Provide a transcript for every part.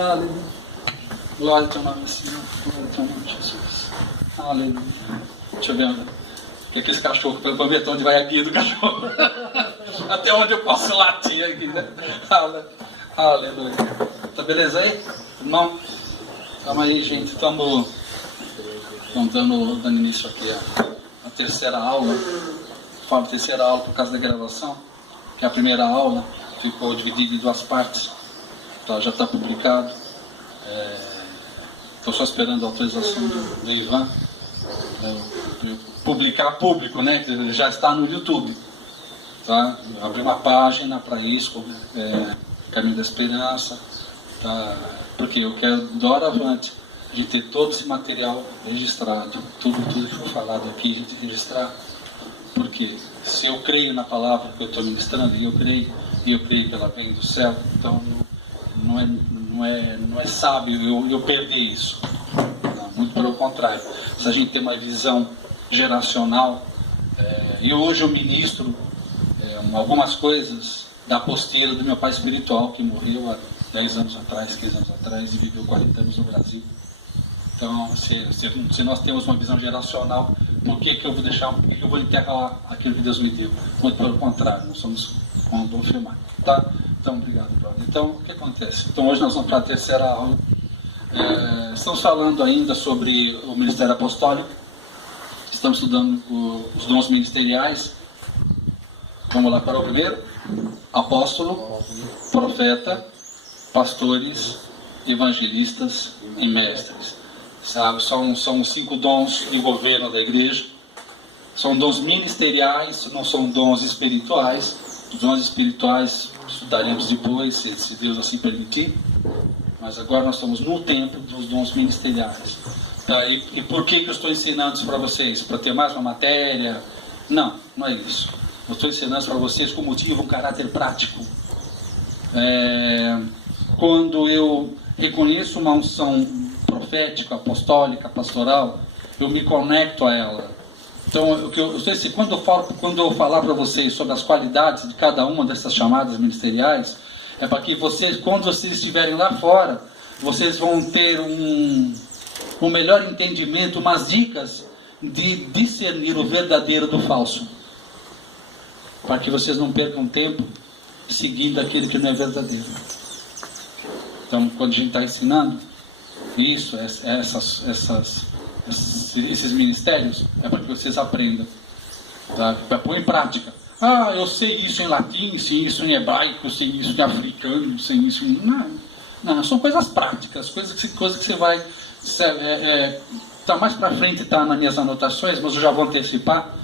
Aleluia. Glória ao teu nome, Senhor. Glória ao teu nome, Jesus. Aleluia. Deixa eu ver que aquele cachorro, para ver até onde vai a guia do cachorro. Até onde eu posso latir aqui, né? Aleluia. Tá beleza aí? Irmão? Calma aí, gente. Estamos dando início aqui a terceira aula. Falo terceira aula por causa da gravação. Que a primeira aula ficou dividida em duas partes. Tá, já está publicado. Estou só esperando a autorização do Ivan. Publicar público, né? Que já está no YouTube. Tá? Abri uma página para isso, Caminho da Esperança. Tá? Porque eu quero, doravante, de ter todo esse material registrado. Tudo que foi falado aqui, a gente registrar. Porque se eu creio na palavra que eu estou ministrando, e eu creio pela bem do céu, então não é sábio eu perder isso. Não, muito pelo contrário. Se a gente tem uma visão geracional, e hoje eu ministro algumas coisas da aposteira do meu pai espiritual, que morreu há 10 anos atrás, 15 anos atrás, e viveu 40 anos no Brasil. Então, se nós temos uma visão geracional, por que eu vou enterrar aquilo que Deus me deu? Muito pelo contrário, nós somos um bom filmar. Tá? Então, obrigado, brother. Então, o que acontece? Então, hoje nós vamos para a terceira aula. Estamos falando ainda sobre o ministério apostólico. Estamos estudando os dons ministeriais. Vamos lá para o primeiro. Apóstolo, profeta, pastores, evangelistas e mestres. Sabe, são 5 dons de governo da igreja. São dons ministeriais, não são dons espirituais. Os dons espirituais estudaremos depois, se Deus assim permitir. Mas agora nós estamos no tempo dos dons ministeriais. Tá? E por que eu estou ensinando isso para vocês? Para ter mais uma matéria? Não é isso. Eu estou ensinando isso para vocês com motivo, um caráter prático. Quando eu reconheço uma unção profética, apostólica, pastoral, eu me conecto a ela. Então, quando eu falar para vocês sobre as qualidades de cada uma dessas chamadas ministeriais, é para que vocês, quando vocês estiverem lá fora, vocês vão ter um melhor entendimento, umas dicas de discernir o verdadeiro do falso. Para que vocês não percam tempo seguindo aquilo que não é verdadeiro. Então, quando a gente está ensinando isso, esses ministérios, é para que vocês aprendam, tá? Para pôr em prática. Eu sei isso em latim, sei isso em hebraico, sei isso em africano, sei isso em... Não, são coisas práticas, coisas que você vai... Tá mais para frente, está nas minhas anotações, mas eu já vou antecipar.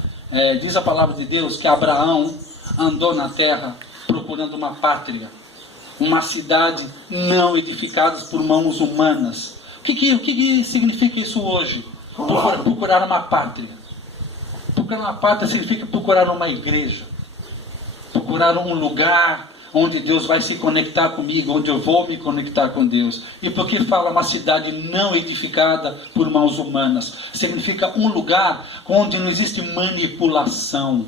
Diz a palavra de Deus que Abraão andou na terra procurando uma pátria, uma cidade não edificada por mãos humanas. O que significa isso hoje? Procurar uma pátria. Procurar uma pátria significa procurar uma igreja. Procurar um lugar onde Deus vai se conectar comigo, onde eu vou me conectar com Deus. E por que fala uma cidade não edificada por mãos humanas? Significa um lugar onde não existe manipulação.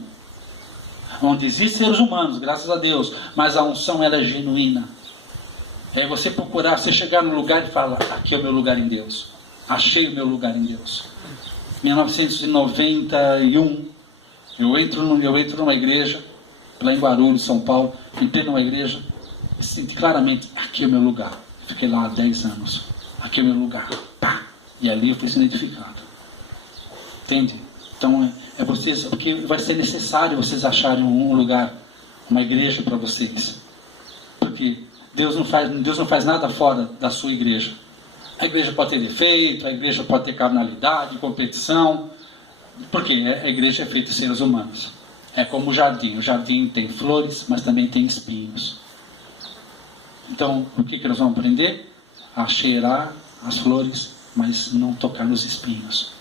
Onde existem seres humanos, graças a Deus, mas a unção ela é genuína. É você procurar, você chegar no lugar e falar: aqui é o meu lugar em Deus. Achei o meu lugar em Deus. 1991, eu entro numa igreja, lá em Guarulhos, São Paulo. Entrei numa igreja e senti claramente: aqui é o meu lugar. Fiquei lá há 10 anos. Aqui é o meu lugar. Pá! E ali eu fui sendo edificado. Entende? Então vocês, porque vai ser necessário vocês acharem um lugar, uma igreja para vocês. Porque Deus não faz nada fora da sua igreja. A igreja pode ter defeito, a igreja pode ter carnalidade, competição, porque a igreja é feita de seres humanos. É como o jardim tem flores, mas também tem espinhos. Então, o que nós vamos aprender? A cheirar as flores, mas não tocar nos espinhos.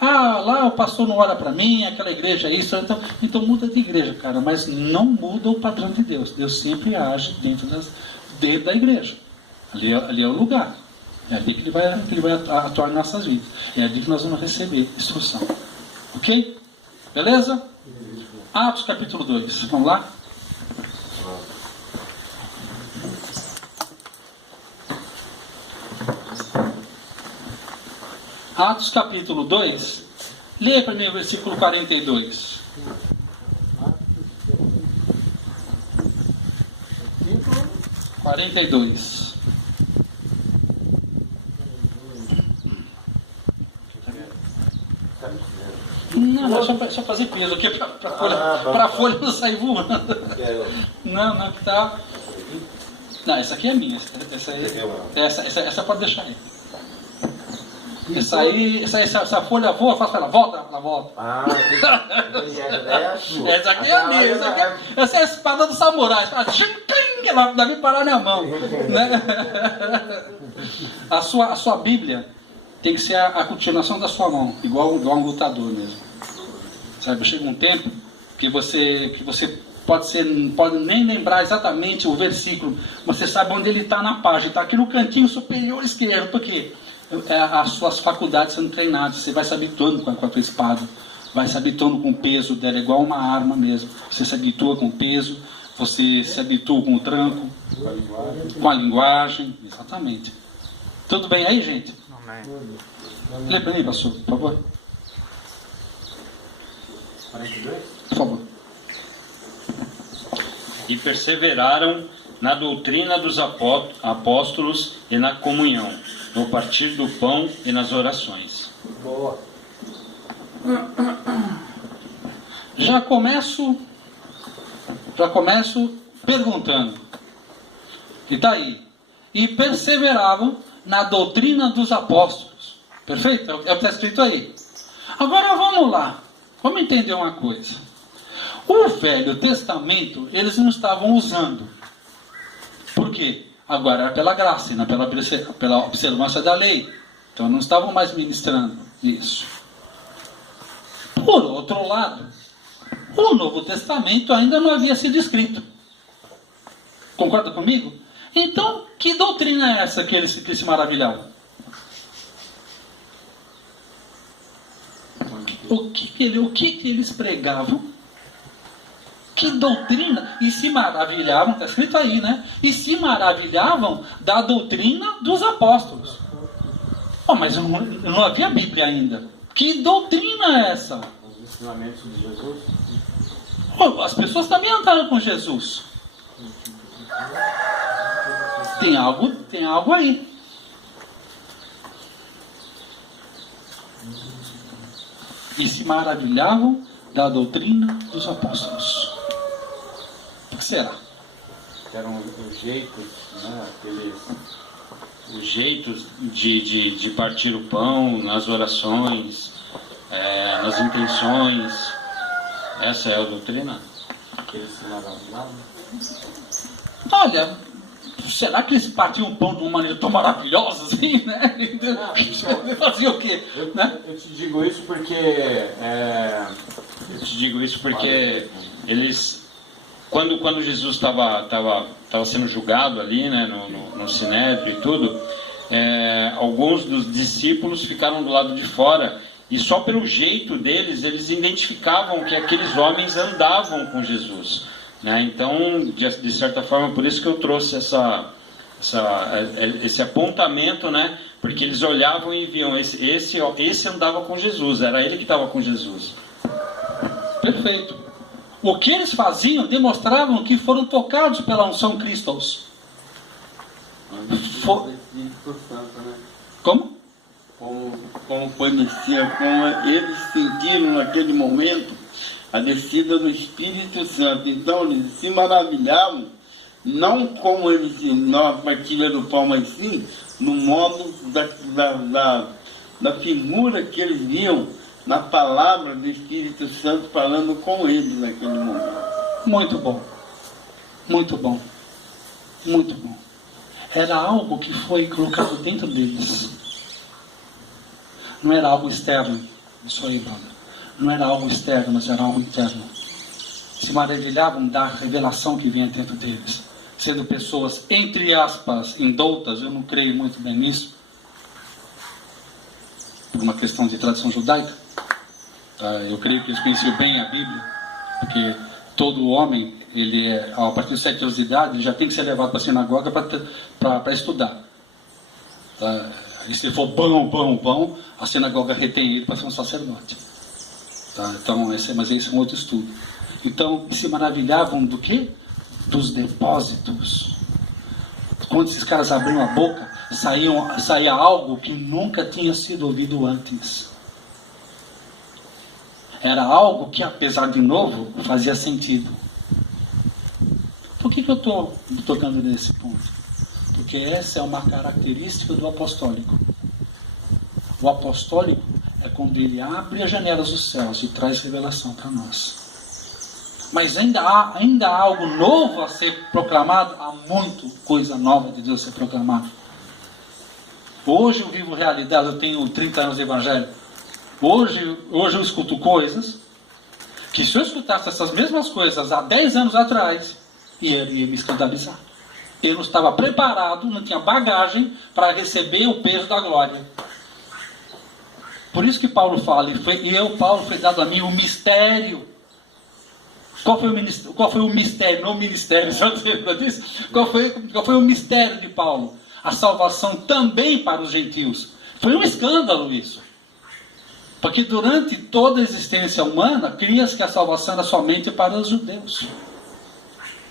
Lá o pastor não ora para mim, aquela igreja é isso, então muda de igreja, cara, mas não muda o padrão de Deus. Deus sempre age dentro da igreja. Ali é o lugar. É ali que ele vai atuar em nossas vidas. É ali que nós vamos receber instrução. Ok? Beleza? Atos capítulo 2. Vamos lá? Atos capítulo 2, leia para mim o versículo 42. 42. Não, só fazer peso aqui para a folha não sair voando. Não, que tá. Não, essa aqui é minha. Essa pode deixar aí. Essa folha voa, faço para ela, volta, ela volta. Essa aqui é a minha. Essa é a espada do samurai. Ela deve parar na mão. Né? A sua Bíblia tem que ser a continuação da sua mão, igual um lutador mesmo. Sabe, chega um tempo que você pode nem lembrar exatamente o versículo, você sabe onde ele está na página, está aqui no cantinho superior esquerdo, porque as suas faculdades sendo treinadas, você vai se habituando com a tua espada, vai se habituando com o peso dela, é igual uma arma mesmo, você se habitua com o peso, você se habitua com o tranco, com a linguagem, exatamente. Tudo bem aí, gente? Amém. Lê para mim, pastor, por favor. 42? Por favor. E perseveraram na doutrina dos apóstolos e na comunhão, no partir do pão e nas orações. Boa. Já começo perguntando. E está aí. E perseveravam na doutrina dos apóstolos. Perfeito? É o que está escrito aí. Agora vamos lá. Vamos entender uma coisa. O Velho Testamento, eles não estavam usando. Por quê? Agora era pela graça, não pela observância da lei. Então não estavam mais ministrando isso. Por outro lado, o Novo Testamento ainda não havia sido escrito. Concorda comigo? Então, que doutrina é essa que eles se maravilhavam? O que eles pregavam? Que doutrina? E se maravilhavam, está escrito aí, né? E se maravilhavam da doutrina dos apóstolos. Oh, mas não havia Bíblia ainda. Que doutrina é essa? Os ensinamentos de Jesus. Oh, as pessoas também andaram com Jesus. Tem algo aí. E se maravilhavam da doutrina dos apóstolos. O que será? Eram os jeitos, né? Os jeitos de partir o pão, nas orações, nas intenções. Essa é a doutrina? Aqueles se maravilhavam. Olha, será que eles partiam o pão de uma maneira tão maravilhosa assim, né? Fazia o quê? Eu te digo isso porque eles, quando Jesus estava sendo julgado ali, né, no Sinédrio e tudo, alguns dos discípulos ficaram do lado de fora e só pelo jeito deles, eles identificavam que aqueles homens andavam com Jesus. Né? Então, de certa forma, por isso que eu trouxe esse apontamento, né? Porque eles olhavam e viam, esse andava com Jesus, era ele que estava com Jesus. Perfeito. O que eles faziam demonstravam que foram tocados pela unção Christos. Como? Como foi descer, como eles sentiram naquele momento a descida do Espírito Santo. Então eles se maravilhavam, não como eles, na partilha do pão, mas sim no modo da figura que eles viam na palavra do Espírito Santo falando com eles naquele momento. Muito bom. Muito bom. Muito bom. Era algo que foi colocado dentro deles. Não era algo externo. Isso aí, brother. Não era algo externo, mas era algo interno. Se maravilhavam da revelação que vinha dentro deles. Sendo pessoas, entre aspas, indoutas, eu não creio muito bem nisso, por uma questão de tradição judaica. Eu creio que eles conheciam bem a Bíblia, porque todo homem, a partir de 7 anos de idade, já tem que ser levado para a sinagoga para estudar. E se ele for bom, a sinagoga retém ele para ser um sacerdote. Tá? Então, mas esse é um outro estudo. Então, se maravilhavam do quê? Dos depósitos. Quando esses caras abriam a boca, saía algo que nunca tinha sido ouvido antes. Era algo que, apesar de novo, fazia sentido. Por que eu estou tocando nesse ponto? Porque essa é uma característica do apostólico. O apostólico é quando ele abre as janelas dos céus e traz revelação para nós. Mas ainda há algo novo a ser proclamado. Há muita coisa nova de Deus a ser proclamada. Hoje eu vivo realidade, eu tenho 30 anos de evangelho. Hoje eu escuto coisas que, se eu escutasse essas mesmas coisas há 10 anos atrás, ia me escandalizar. Eu não estava preparado, não tinha bagagem para receber o peso da glória. Por isso que Paulo fala, Paulo, foi dado a mim o mistério. Qual foi o mistério? Não o ministério, só disso. Qual foi o mistério de Paulo? A salvação também para os gentios. Foi um escândalo isso. Porque durante toda a existência humana, cria-se que a salvação era somente para os judeus.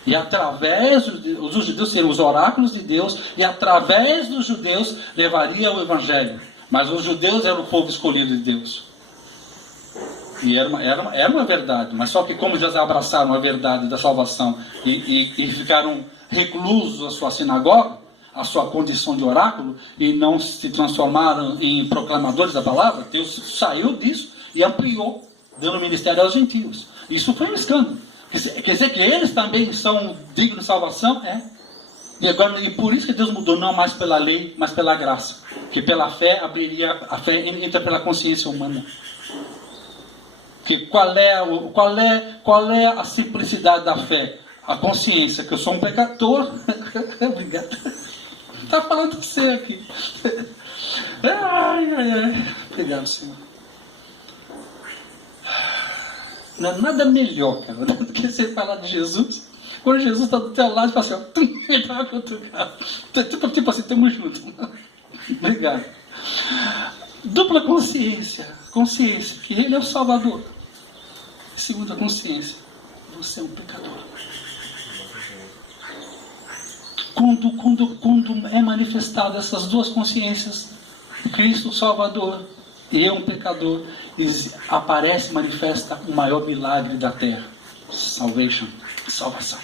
E através dos judeus seriam os oráculos de Deus, e através dos judeus levaria o evangelho. Mas os judeus eram o povo escolhido de Deus. E era uma verdade. Mas só que como eles abraçaram a verdade da salvação e ficaram reclusos à sua sinagoga, à sua condição de oráculo, e não se transformaram em proclamadores da palavra, Deus saiu disso e ampliou, dando ministério aos gentios. Isso foi um escândalo. Quer dizer que eles também são dignos de salvação? É. E por isso que Deus mudou, não mais pela lei, mas pela graça. Que pela fé a fé entra pela consciência humana. Que qual é a simplicidade da fé? A consciência que eu sou um pecador. Obrigado. Está falando de você aqui. Obrigado, Senhor. Não é nada melhor, cara, do que você falar de Jesus. Quando Jesus está do teu lado, você fala assim, ele está cutucado. Tipo assim, estamos juntos. Obrigado. Dupla consciência. Consciência que Ele é o Salvador. Segunda consciência, você é um pecador. Quando é manifestado essas duas consciências, Cristo o Salvador e eu um pecador, aparece e manifesta o maior milagre da terra. Salvation, salvação.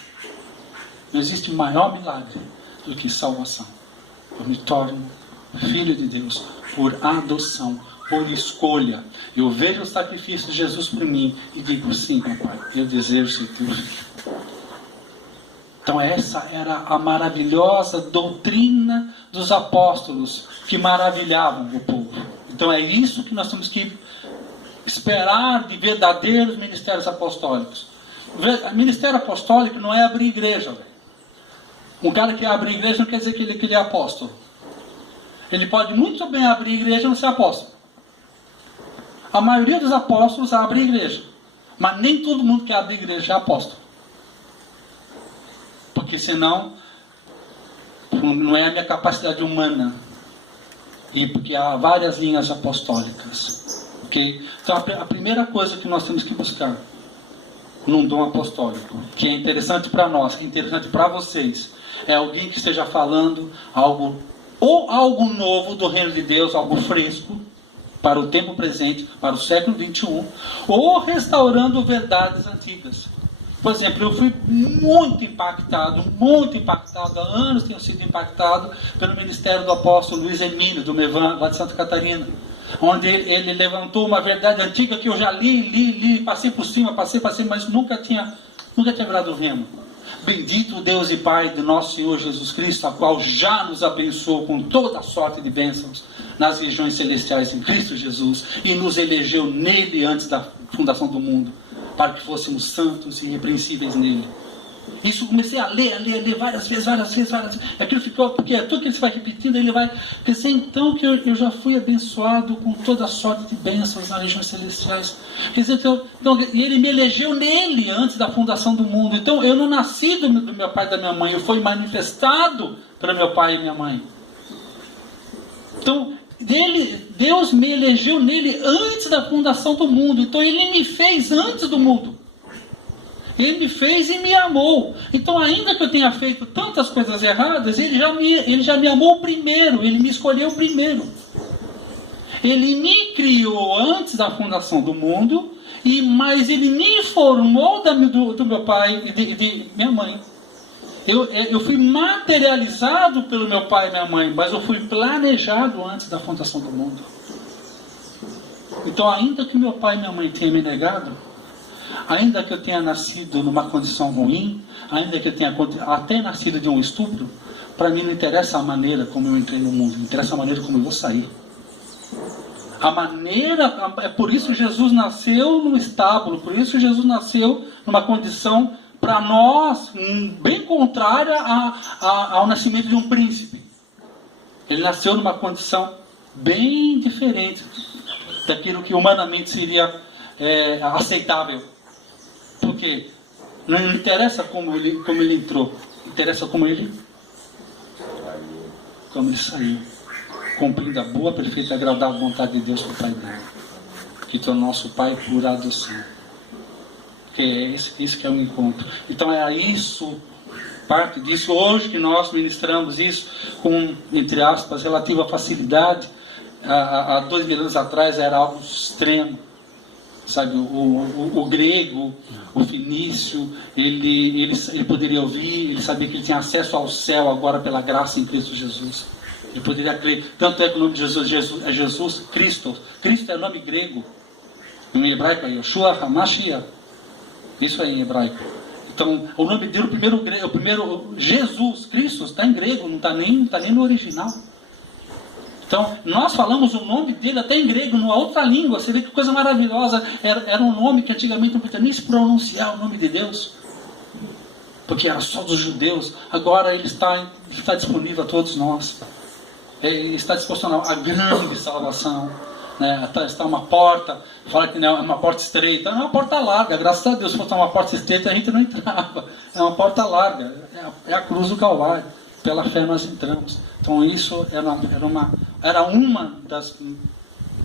Não existe maior milagre do que salvação. Eu me torno filho de Deus por adoção, por escolha. Eu vejo o sacrifício de Jesus por mim e digo, sim, papai, eu desejo ser teu filho. Então essa era a maravilhosa doutrina dos apóstolos que maravilhavam o povo. Então é isso que nós temos que esperar de verdadeiros ministérios apostólicos. Ministério apostólico não é abrir igreja. Véio. Um cara que abre igreja não quer dizer que ele é apóstolo. Ele pode muito bem abrir igreja e não ser apóstolo. A maioria dos apóstolos abre igreja. Mas nem todo mundo que abre igreja é apóstolo. Porque senão não é a minha capacidade humana. E porque há várias linhas apostólicas. Okay? Então a primeira coisa que nós temos que buscar num dom apostólico, que é interessante para nós, que é interessante para vocês, é alguém que esteja falando algo novo do reino de Deus, algo fresco, para o tempo presente, para o século 21, ou restaurando verdades antigas. Por exemplo, eu fui muito impactado, há anos tenho sido impactado pelo ministério do apóstolo Luiz Emílio, do Mevan, lá de Santa Catarina, onde ele levantou uma verdade antiga que eu já li, passei por cima, mas nunca tinha virado o remo. Bendito Deus e Pai de nosso Senhor Jesus Cristo, a qual já nos abençoou com toda a sorte de bênçãos nas regiões celestiais em Cristo Jesus, e nos elegeu nele antes da fundação do mundo, para que fôssemos santos e irrepreensíveis nele. Isso eu comecei a ler várias vezes. Aquilo ficou, porque tudo que ele vai repetindo, ele vai... Quer dizer, então, que eu já fui abençoado com toda a sorte de bênçãos nas regiões celestiais. Quer dizer, e ele me elegeu nele antes da fundação do mundo. Então, eu não nasci do meu pai e da minha mãe, eu fui manifestado pelo meu pai e minha mãe. Então, Deus me elegeu nele antes da fundação do mundo. Então Ele me fez antes do mundo. Ele me fez e me amou. Então, ainda que eu tenha feito tantas coisas erradas, Ele já me amou primeiro. Ele me escolheu primeiro. Ele me criou antes da fundação do mundo, mas Ele me informou do meu pai e de minha mãe. Eu fui materializado pelo meu pai e minha mãe, mas eu fui planejado antes da fundação do mundo. Então, ainda que meu pai e minha mãe tenham me negado, ainda que eu tenha nascido numa condição ruim, ainda que eu tenha até nascido de um estupro, para mim não interessa a maneira como eu entrei no mundo, interessa a maneira como eu vou sair. É por isso que Jesus nasceu no estábulo, por isso que Jesus nasceu numa condição, para nós, bem contrária ao nascimento de um príncipe. Ele nasceu numa condição bem diferente daquilo que humanamente seria aceitável. Porque não interessa como ele entrou, interessa como ele saiu, cumprindo a boa, perfeita e agradável vontade de Deus para o Pai dele, que é o nosso Pai por adoção. Que é isso que é o encontro. Então é isso, parte disso, hoje que nós ministramos isso com, entre aspas, relativa facilidade. Há 2000 anos atrás era algo extremo. Sabe, o grego, o fenício, ele poderia ouvir, ele sabia que ele tinha acesso ao céu agora pela graça em Cristo Jesus. Ele poderia crer. Tanto é que o nome de Jesus é Jesus Cristo. Cristo é nome grego. Em hebraico é Yeshua HaMashiach. Isso aí em hebraico. Então, o nome dele, o primeiro Jesus Cristo, está em grego, não está nem no original. Então, nós falamos o nome dele até em grego, numa outra língua. Você vê que coisa maravilhosa. Era um nome que antigamente não podia nem se pronunciar o nome de Deus, porque era só dos judeus. Agora ele está disponível a todos nós. Ele está disposto a grande salvação. Né? Está uma porta, fala que não é uma porta estreita, não é uma porta larga. Graças a Deus, se fosse uma porta estreita a gente não entrava. É uma porta larga, é a cruz do Calvário. Pela fé nós entramos. Então isso era uma das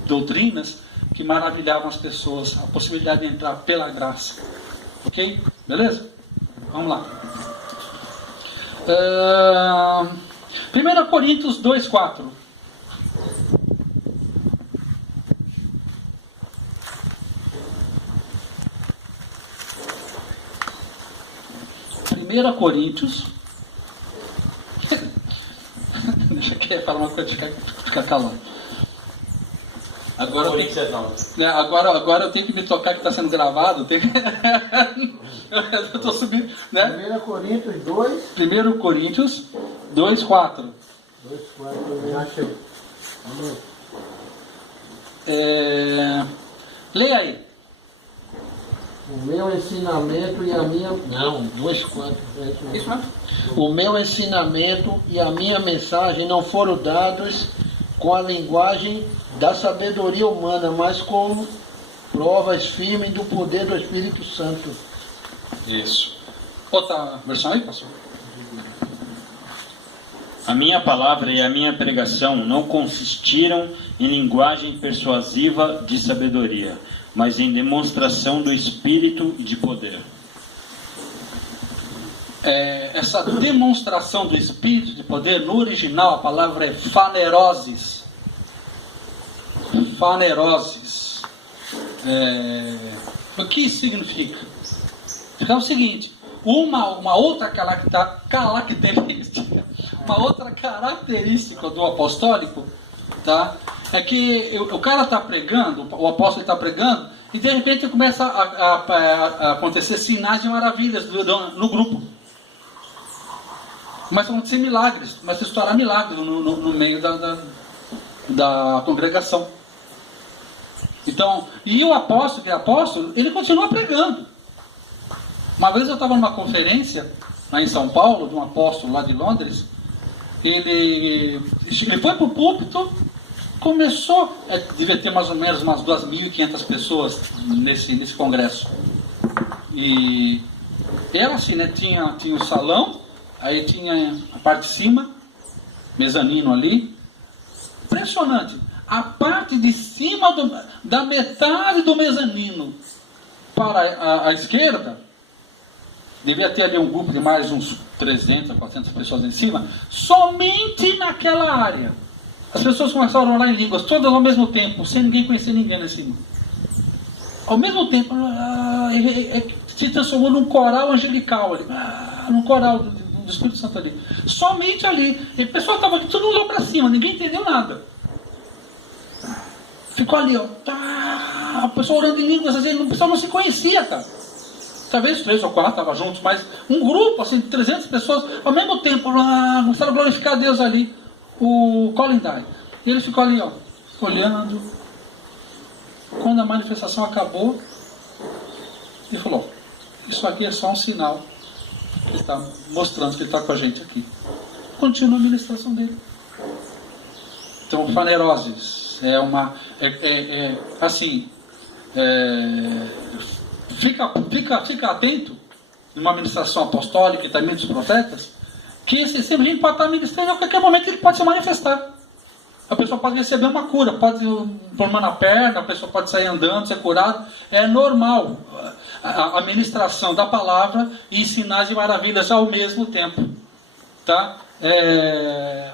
doutrinas que maravilhavam as pessoas, a possibilidade de entrar pela graça. Ok? Beleza? Vamos lá. 1 Coríntios 2:4. Deixa que eu falar uma coisa, ficar calado. Agora eu tenho que me tocar que está sendo gravado. Eu estou subindo. Né? 1 Coríntios 2. 1 Coríntios 2:4. 2:4, eu já achei. Leia aí. O meu ensinamento e a minha... Não, 2:4. Isso mesmo? O meu ensinamento e a minha mensagem não foram dados com a linguagem da sabedoria humana, mas como provas firmes do poder do Espírito Santo. Isso. Outra versão aí, pastor? A minha palavra e a minha pregação não consistiram em linguagem persuasiva de sabedoria, mas em demonstração do Espírito e de poder. Essa demonstração do Espírito de poder, no original a palavra é faneroses. Faneroses. O que significa? Significa o seguinte: uma outra característica do apostólico, tá? É que o cara está pregando, o apóstolo está pregando, e de repente começa a acontecer sinais e maravilhas no grupo. Começam a acontecer milagres, começa a estourar milagres no meio da congregação. Então, e o apóstolo, que é apóstolo, ele continua pregando. Uma vez eu estava numa conferência lá em São Paulo, de um apóstolo lá de Londres. Ele foi para o púlpito, começou, devia ter mais ou menos umas 2.500 pessoas nesse congresso. E era assim, né? Tinha o salão, aí tinha a parte de cima, mezanino ali. Impressionante. a parte de cima da metade do mezanino para a esquerda, devia ter ali um grupo de mais uns 300, 400 pessoas em cima, somente naquela área. As pessoas começaram a orar em línguas, todas ao mesmo tempo, sem ninguém conhecer ninguém lá em cima. Ao mesmo tempo, se transformou num coral angelical ali, num coral do Espírito Santo ali. Somente ali. E o pessoal estava ali, todo mundo olhou para cima, ninguém entendeu nada. Ficou ali, ó. A pessoa orando em línguas, assim, o pessoal não se conhecia, tá? Talvez 3 ou 4 estavam juntos, mas um grupo, assim, 300 pessoas, ao mesmo tempo, começaram a glorificar a Deus ali, o Colin Dye. E ele ficou ali, ó, olhando. Quando a manifestação acabou, ele falou: isso aqui é só um sinal que está mostrando que ele está com a gente aqui. Continua a ministração dele. Então, faneroses é uma... Fica atento numa ministração apostólica e também dos profetas, que esse sempre a gente pode estar ministrando, a qualquer momento ele pode se manifestar. A pessoa pode receber uma cura, pode ter um problema na perna, a pessoa pode sair andando, ser curado. É normal a ministração da palavra e sinais e maravilhas ao mesmo tempo. Tá?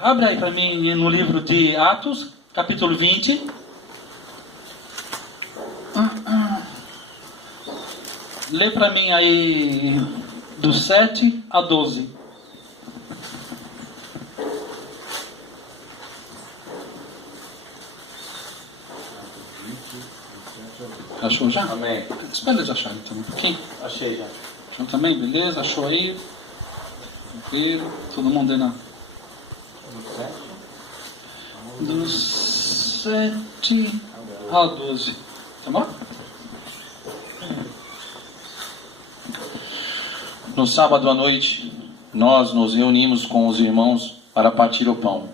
Abre aí para mim no livro de Atos, capítulo 20. Lê para mim aí do 7 a 12. Achou já? Amém. Espera eles acharem também. Quem? Achei já. Achou também? Beleza? Achou aí? Tranquilo. Todo mundo aí na... Do 7 a 12. Tá bom? No sábado à noite, nós nos reunimos com os irmãos para partir o pão.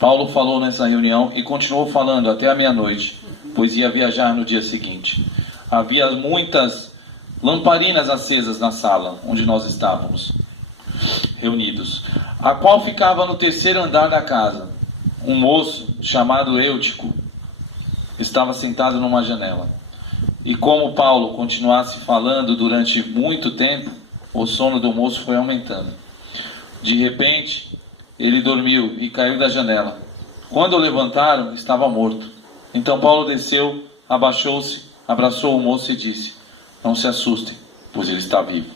Paulo falou nessa reunião e continuou falando até a meia-noite, pois ia viajar no dia seguinte. Havia muitas lamparinas acesas na sala onde nós estávamos reunidos, a qual ficava no terceiro andar da casa. Um moço chamado Eutico estava sentado numa janela. E como Paulo continuasse falando durante muito tempo, o sono do moço foi aumentando. De repente, ele dormiu e caiu da janela. Quando o levantaram, estava morto. Então Paulo desceu, abaixou-se, abraçou o moço e disse: não se assustem, pois ele está vivo.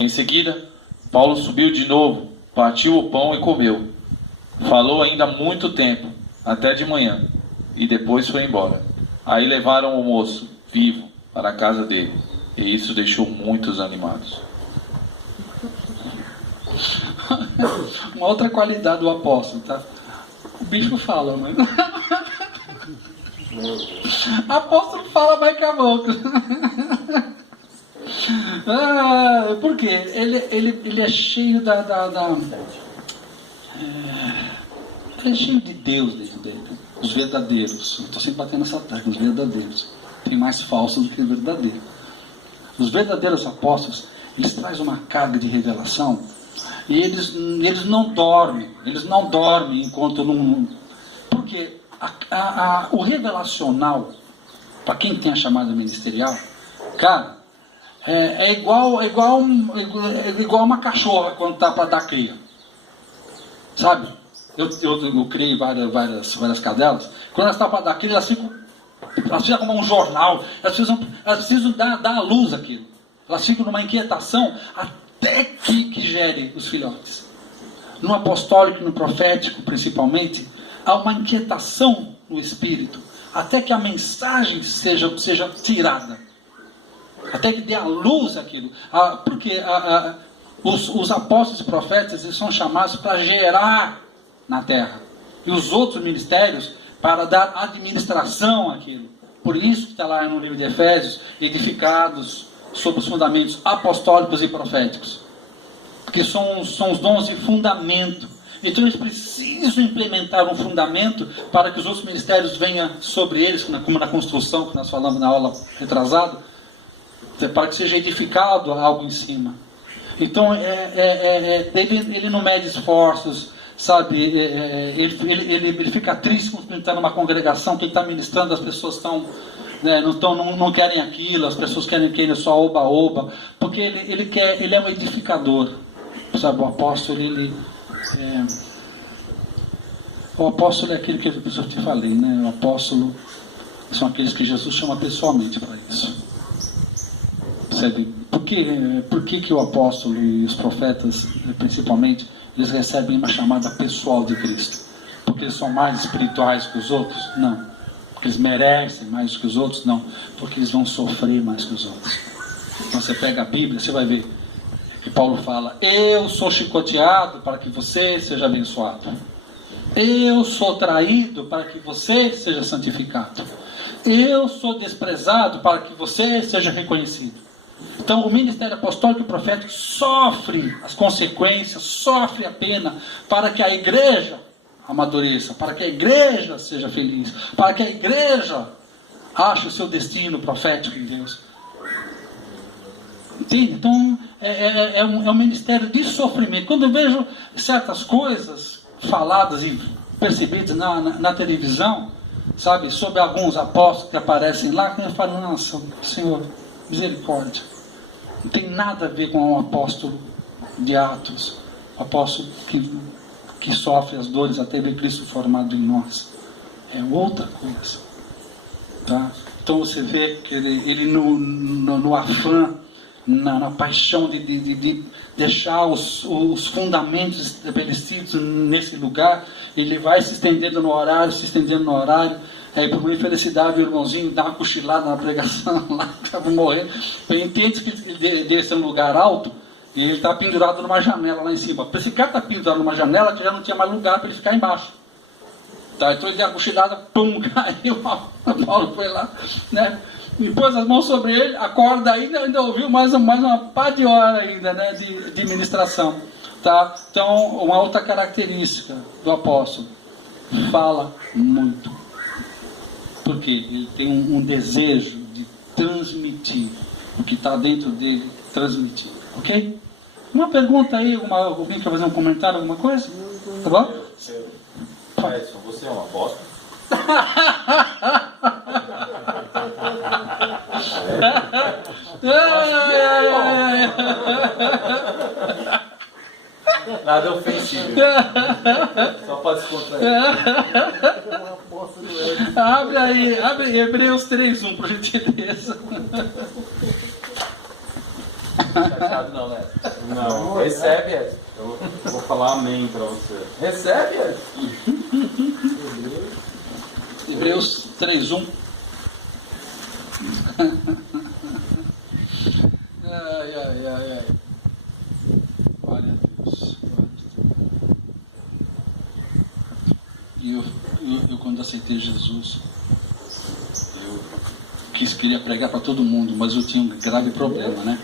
Em seguida, Paulo subiu de novo, partiu o pão e comeu. Falou ainda muito tempo, até de manhã, e depois foi embora. Aí levaram o moço, vivo, para a casa dele, e isso deixou muitos animados. Uma outra qualidade do apóstolo, tá? O bicho fala, mas... apóstolo fala, vai com a boca. Por quê? Ele é cheio ele é cheio de Deus dentro dele. Os verdadeiros. Eu estou sempre batendo essa tecla. Os verdadeiros. Tem mais falsos do que verdadeiros. Os verdadeiros apóstolos, eles trazem uma carga de revelação. E eles não dormem. Eles não dormem enquanto não... Porque o revelacional, para quem tem a chamada ministerial, cara, é igual uma cachorra quando está para dar cria. Sabe? Eu criei várias cadelas. Quando elas estão para dar cria, elas ficam como um jornal. Elas precisam dar à luz aquilo. Elas ficam numa inquietação até que gere os filhotes. No apostólico e no profético, principalmente, há uma inquietação no espírito, até que a mensagem seja tirada, até que dê à luz aquilo. Porque os apóstolos e profetas, eles são chamados para gerar na terra, e os outros ministérios para dar administração àquilo. Por isso que está lá no livro de Efésios, edificados sobre os fundamentos apostólicos e proféticos, porque são os dons de fundamento. Então eles precisam implementar um fundamento para que os outros ministérios venham sobre eles, como na construção, que nós falamos na aula retrasada, para que seja edificado algo em cima. Então ele não mede esforços, sabe, ele fica triste quando está numa congregação que ele está ministrando, as pessoas estão, né, não querem aquilo, as pessoas querem só oba-oba, porque ele é um edificador, sabe, o apóstolo, o apóstolo é aquele que eu te falei, né, o apóstolo são aqueles que Jesus chama pessoalmente para isso. Sabe, por que o apóstolo e os profetas, principalmente, eles recebem uma chamada pessoal de Cristo? Porque eles são mais espirituais que os outros? Não. Porque eles merecem mais que os outros? Não. Porque eles vão sofrer mais que os outros. Então você pega a Bíblia, você vai ver que Paulo fala: eu sou chicoteado para que você seja abençoado. Eu sou traído para que você seja santificado. Eu sou desprezado para que você seja reconhecido. Então o ministério apostólico e profético sofre as consequências, sofre a pena para que a igreja amadureça, para que a igreja seja feliz, para que a igreja ache o seu destino profético em Deus. Entende? Então é um ministério de sofrimento. Quando eu vejo certas coisas faladas e percebidas na televisão, sabe, sobre alguns apóstolos que aparecem lá, eu falo: nossa, Senhor, misericórdia. Não tem nada a ver com o apóstolo de Atos, o apóstolo que sofre as dores até ver Cristo formado em nós. É outra coisa, tá? Então você vê que ele no afã, na paixão de deixar os fundamentos estabelecidos nesse lugar, ele vai se estendendo no horário, aí por uma infelicidade o irmãozinho dá uma cochilada na pregação lá, estava morrendo, ele entende que ele deve ser um lugar alto, e ele está pendurado numa janela lá em cima. Para esse cara estar pendurado numa janela, que já não tinha mais lugar para ele ficar embaixo. Tá, então ele deu a cochilada, pum, caiu, Paulo foi lá, né? E pôs as mãos sobre ele, acorda ainda ouviu mais uma pá de hora ainda, né, de ministração. Tá? Então, uma outra característica do apóstolo: fala muito. Porque ele tem um desejo de transmitir o que está dentro dele, transmitir. Ok? Uma pergunta aí, alguém quer fazer um comentário, alguma coisa? Tá bom? Edson, você é uma bosta? Nada ofensivo. Só para descontrair. Abre Hebreus 3:1, por gentileza. Chateado não, né? Não, recebe, Edson. Eu vou falar amém para você. Recebe, Edson. Hebreus 3:1. Ai. Glória a Deus. E eu quando aceitei Jesus, eu queria pregar para todo mundo, mas eu tinha um grave problema, né?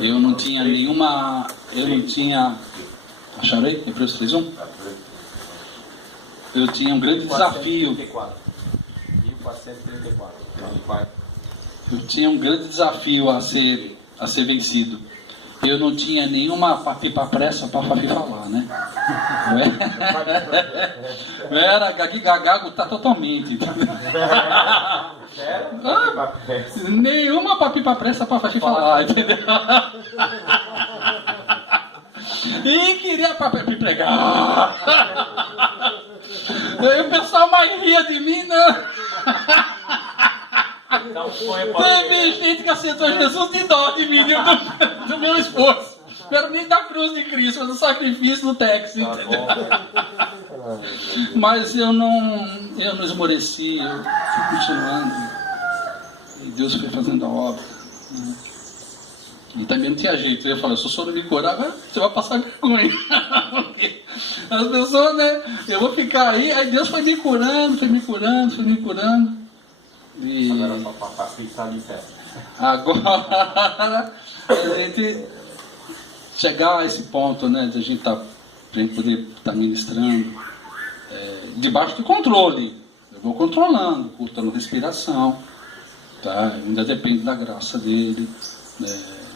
Eu não tinha. Acharei? Hebreus 3:1? Eu tinha um grande desafio. 1434. Eu tinha um grande desafio a ser vencido. Eu não tinha nenhuma papipa pressa para falar, né? Eu era gagago tá totalmente. Nenhuma papipa pressa para falar, entendeu? E queria me pregar. Aí o pessoal mais ria de mim, né? Teve gente que aceitou Jesus de dó de mim, do meu esposo. Espero nem da cruz de Cristo, mas do sacrifício do Texas, entendeu? Mas eu não esmoreci, eu fui continuando. E Deus foi fazendo a obra. E também não tinha jeito. Eu falei: se o senhor não me curar, você vai passar vergonha. As pessoas, né? Eu vou ficar aí Deus foi me curando. E agora só para fixar ali perto. Agora a gente chegar a esse ponto, né, de a gente poder estar ministrando debaixo do controle. Eu vou controlando, cortando respiração, tá? Ainda depende da graça dele,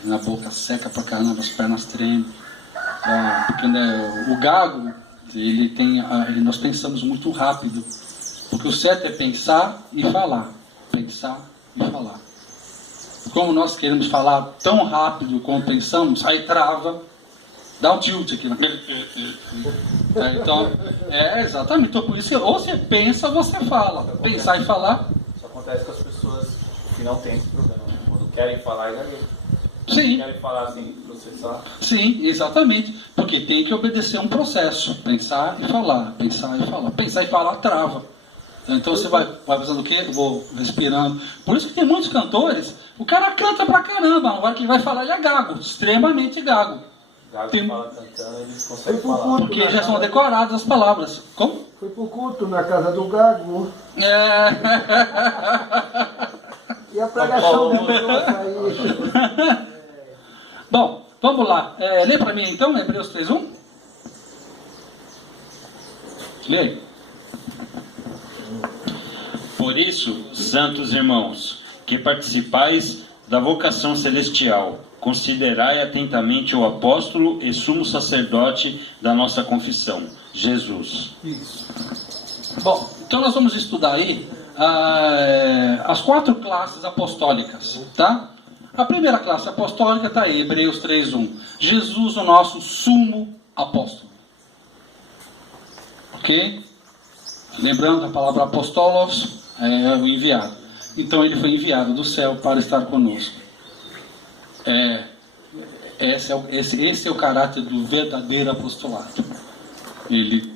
na boca seca pra caramba, as pernas tremem, tá? Porque, né, o gago nós pensamos muito rápido, porque o certo é pensar e falar, pensar e falar. Como nós queremos falar tão rápido como pensamos, aí trava, dá um tilt aqui. Então, exatamente. Então, por isso, ou você pensa, ou você fala. Pensar e falar. Isso acontece com as pessoas que não têm esse problema, né? Quando querem falar, Sim. querem falar assim, processar. Sim, exatamente. Porque tem que obedecer um processo. Pensar e falar. Pensar e falar. Pensar e falar trava. Então você vai fazendo o quê? Eu vou respirando. Por isso que tem muitos cantores, o cara canta pra caramba, agora que ele vai falar ele é gago, extremamente gago. Gago Tem- fala cantando, eles conseguem Foi pro falar. Porque já são decoradas as palavras. Como? Fui pro culto na casa do Gago. E a pregação demorou a sair. Bom, vamos lá. Lê para mim então, Hebreus 3:1. Lê aí. Por isso, santos irmãos, que participais da vocação celestial, considerai atentamente o apóstolo e sumo sacerdote da nossa confissão, Jesus. Isso. Bom, então nós vamos estudar aí as 4 classes apostólicas, tá? A primeira classe apostólica está aí, Hebreus 3:1. Jesus, o nosso sumo apóstolo. Ok? Lembrando que a palavra apostolos é o enviado. Então ele foi enviado do céu para estar conosco. Esse é o caráter do verdadeiro apostolado. Ele